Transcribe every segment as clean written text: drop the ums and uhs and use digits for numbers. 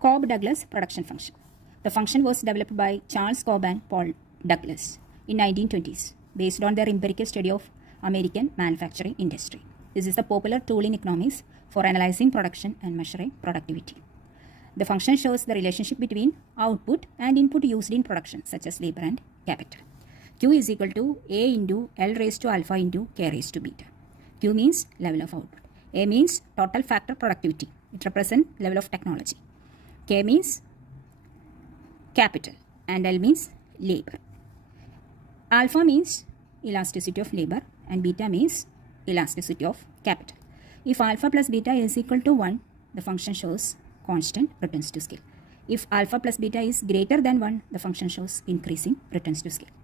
Cobb-Douglas production function. The function was developed by Charles Cobb and Paul Douglas in 1920s based on their empirical study of American manufacturing industry. This is the popular tool in economics for analyzing production and measuring productivity. The function shows the relationship between output and input used in production, such as labor and capital. Q is equal to A into L raised to alpha into K raised to beta. Q means level of output. A means total factor productivity. It represents level of technology. K means capital and L means labor. Alpha means elasticity of labor and beta means elasticity of capital. If alpha plus beta is equal to 1, the function shows constant returns to scale. If alpha plus beta is greater than 1, the function shows increasing returns to scale.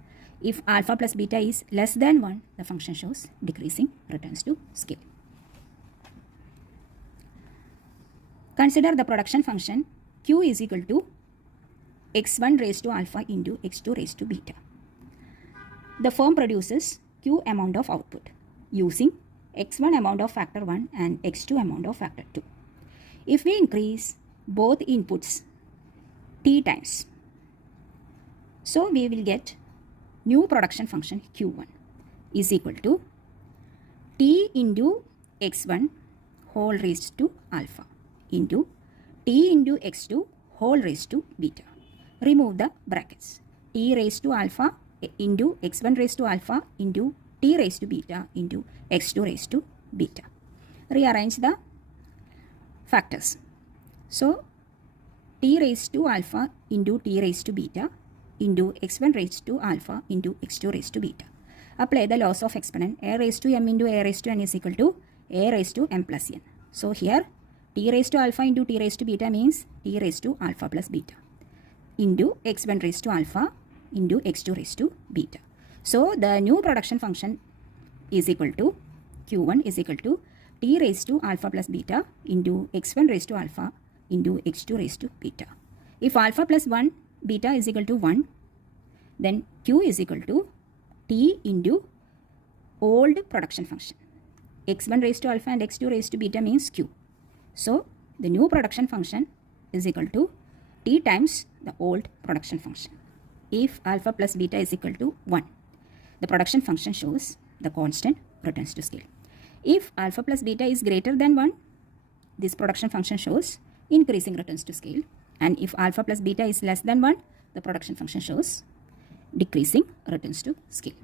If alpha plus beta is less than 1, the function shows decreasing returns to scale. Consider the production function Q is equal to x1 raised to alpha into x2 raised to beta. The firm produces Q amount of output using x1 amount of factor 1 and x2 amount of factor 2. If we increase both inputs T times, so we will get new production function Q1 is equal to T into x1 whole raised to alpha into T into x2 whole raised to beta. Remove the brackets. T raised to alpha into x1 raised to alpha into T raised to beta into x2 raised to beta. Rearrange the factors. So, T raised to alpha into T raised to beta into x1 raised to alpha into x2 raised to beta. Apply the laws of exponent. A raised to m into a raised to n is equal to a raised to m plus n. So, here T raised to alpha into T raised to beta means T raised to alpha plus beta into x1 raised to alpha into x2 raised to beta. So, the new production function is equal to Q1 is equal to T raised to alpha plus beta into x1 raised to alpha into x2 raised to beta. If alpha plus 1 beta is equal to 1, then Q is equal to T into old production function. x1 raised to alpha and x2 raised to beta means Q. So, the new production function is equal to T times the old production function. If alpha plus beta is equal to 1, the production function shows the constant returns to scale. If alpha plus beta is greater than 1, this production function shows increasing returns to scale. And if alpha plus beta is less than 1, the production function shows decreasing returns to scale.